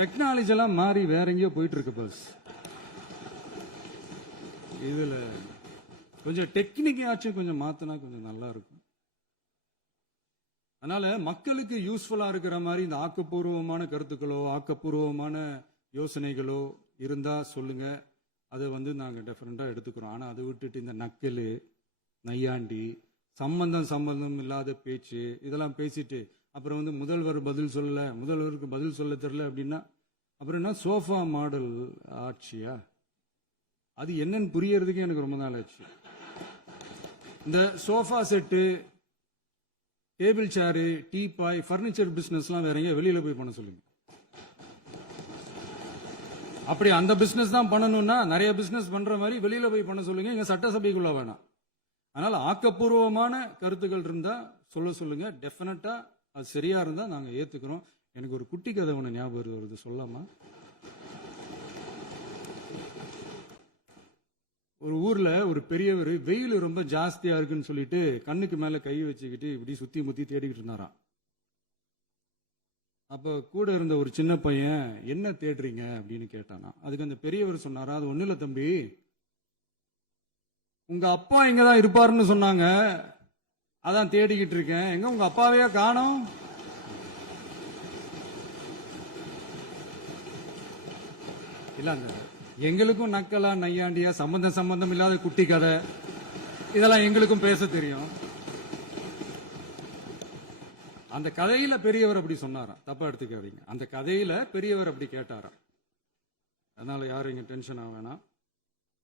Technology எல்லாம் மாறி வேற எங்கேயோ போயிட்டு இருக்கு பஸ். இதுல கொஞ்சம் டெக்னிக்காச்சும் கொஞ்சம் மாத்தினா கொஞ்சம் நல்லா இருக்கும். அதனால மக்களுக்கு யூஸ்ஃபுல்லா இருக்கிற மாதிரி இந்த ஆக்கப்பூர்வமான கருத்துக்களோ ஆக்கப்பூர்வமான யோசனைகளோ இருந்தா சொல்லுங்க. அதை நாங்க டெஃபரெண்டா எடுத்துக்கிறோம். ஆனா அதை விட்டுட்டு இந்த நக்கல் நையாண்டி சம்பந்தம் இல்லாத பேச்சு இதெல்லாம் பேசிட்டு அப்புறம் முதல்வர் பதில் சொல்லல, முதல்வருக்கு பதில் சொல்ல தெரியல அப்படின்னா அப்புறம் என்ன சோஃபா மாடல் ஆட்சியா? அது என்னன்னு புரியறதுக்கு எனக்கு ரொம்ப நாள் ஆச்சு. இந்த sofa set, table chair, teapoy, furniture பிசினஸ்லாம் வேற எங்க வெளியில போய் பண்ண சொல்லுங்க. அப்படி அந்த பிசினஸ் தான் பண்ணணும்னா நிறைய பிசினஸ் பண்ற மாதிரி வெளியில போய் பண்ண சொல்லுங்க. இங்க சட்டசபைக்குள்ள வேணாம். அதனால ஆக்கப்பூர்வமான கருத்துக்கள் இருந்தா சொல்லுங்க. டெஃபினட்டா அது சரியா இருந்தா நாங்க ஏத்துக்கிறோம். எனக்கு ஒரு குட்டி கதை ஒண்ணு ஞாபகம் வருது, சொல்லாமா? ஒரு ஊர்ல ஒரு பெரியவர் வெயில் ரொம்ப ஜாஸ்தியா இருக்குன்னு சொல்லிட்டு கண்ணுக்கு மேல கை வச்சுக்கிட்டு இப்படி சுத்தி முத்தி தேடிக்கிட்டு இருந்தாராம். அப்ப கூட இருந்த ஒரு சின்ன பையன் என்ன தேடுறீங்க அப்படின்னு கேட்டானா. அதுக்கு அந்த பெரியவர் சொன்னாரா, அது ஒண்ணு இல்ல தம்பி, உங்க அப்பா இங்கதான் இருப்பாருன்னு சொன்னாங்க, அதான் தேடிக்கிட்டு இருக்கேன். எங்க உங்க அப்பாவையா காணோம்? இல்லங்க, எங்களுக்கும் நக்கலா நையாண்டியா சம்பந்தம் இல்லாத குட்டி கதை இதெல்லாம் எங்களுக்கும் பேச தெரியும். அந்த கதையில பெரியவர் அப்படி சொன்னாராம், தப்பா எடுத்துக்காதீங்க. அந்த கதையில பெரியவர் அப்படி கேட்டாராம். அதனால யாரும் இங்க டென்ஷன் ஆக வேணாம்.